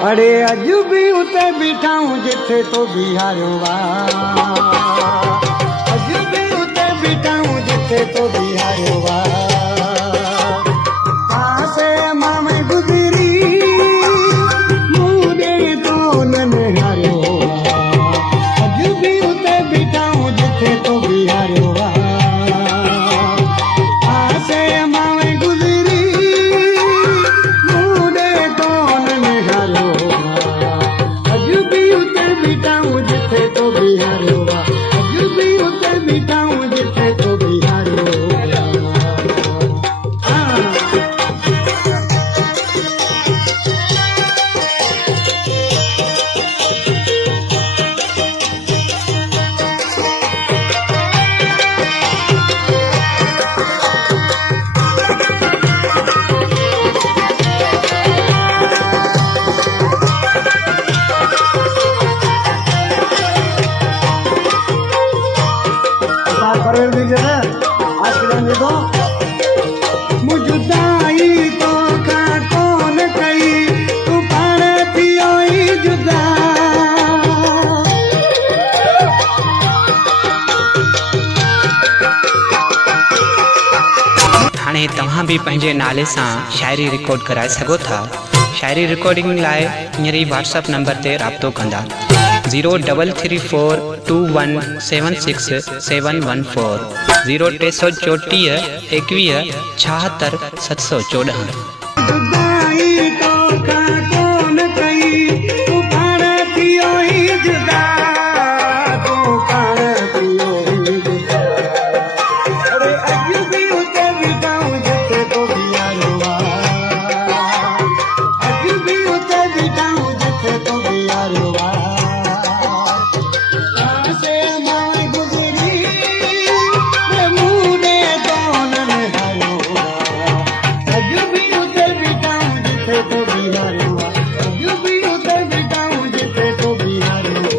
अरे अज भी उते बीठाऊं जिथे तो बिहारियो वा, अज भी उते बीठाऊं जिथे तो बिहारियो वा। पासे मामे गुजरी मुझे तो न निहारियो वा, अज भी उते बीठाऊं जिथे तो बिहारियो वा। पासे मामे गुजरी मुझे तो न निहारियो वा, अज भी उते बीठाऊं जिथे तो बिहारियो वा, अज भी उते बीठाऊं जिथे तो बिहारियो वा। परवेज दीजिए ना आज के जान दो मुझदाई तो का कौन कई तू पार थियो ही जुदा। हाणे तव्हां भी पंहिंजे नाले सां शायरी रिकॉर्ड कराए सघो था। शायरी रिकॉर्डिंग लाइ हींअर ई व्हाट्सअप नंबर ते राब्तो कंदा 033421767114 0334 21 76 714। मुझदाई तो का कौन कई तू पार थियो ही जुदा, तू पार थियो ही जुदा। अरे अज भी उते बीठाऊं जिथे तो बिहारियो वा, अज भी उते बीठाऊं जिथे तो बिहारियो वा। पासे मां गुजरी वे मुझे तो न निहारियो वा, अज भी उते बीठाऊं जिथे तो बिहारियो वा, अज भी उते बीठाऊं जिथे तो बिहारियो वा।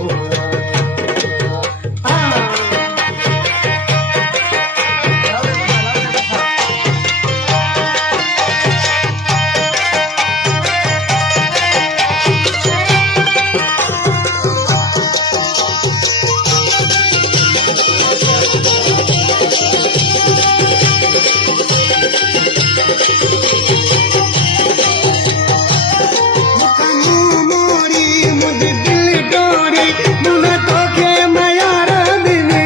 मोरी मुझे दिल डोरी मुन तोखे मयार दिनी।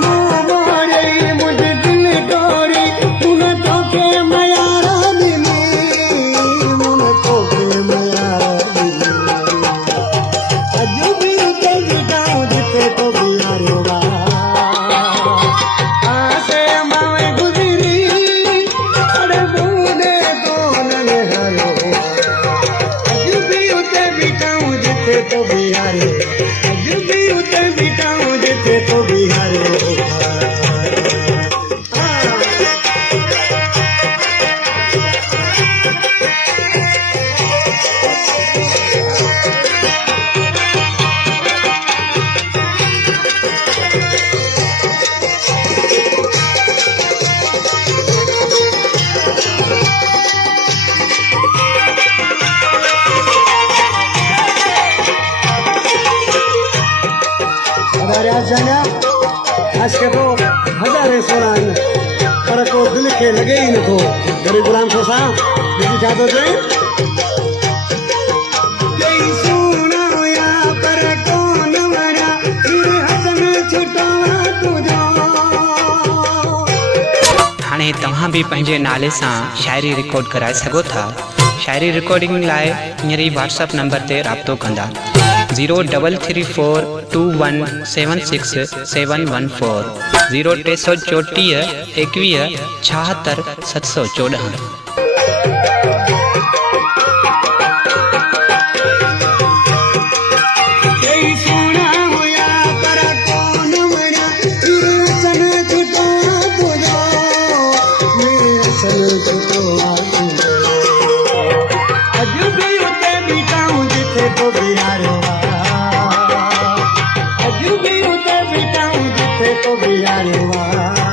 मोरी मुझे दिल डोरी मुन तोखे मयार दिनी, मुन तोखे मयार दिनी। अज भी उते बीठाऊं जिथे तो बिहारियो वा, पासे मावे गुजरी अरे मुझे तो न निहारियो वा, अज भी उते बीठाऊं जिथे तो बिहारियो, अज भी उते बीठाऊं जिथे तो बिहारियो वा। अरे आज जाना आज के तो हजारे सोना पर को दिल के लगे ही न तो गरीब गुलाम को सा बिजी जादो जे जय सोना या पर कौन मरा फिर हसन छुटवा तुझो। हाणे तव्हां भी पंहिंजे नाले सां शायरी रिकॉर्ड कराए सघो था। शायरी रिकॉर्डिंग लाइ हींअर ई व्हाट्सअप नंबर ते राब्तो कंदा 033421767114 0334 21 76 714। अज भी उते बीठाऊं जिथे तो बिहारियो वा, अज भी उते बीठाऊं जिथे तो बिहारियो रे वाह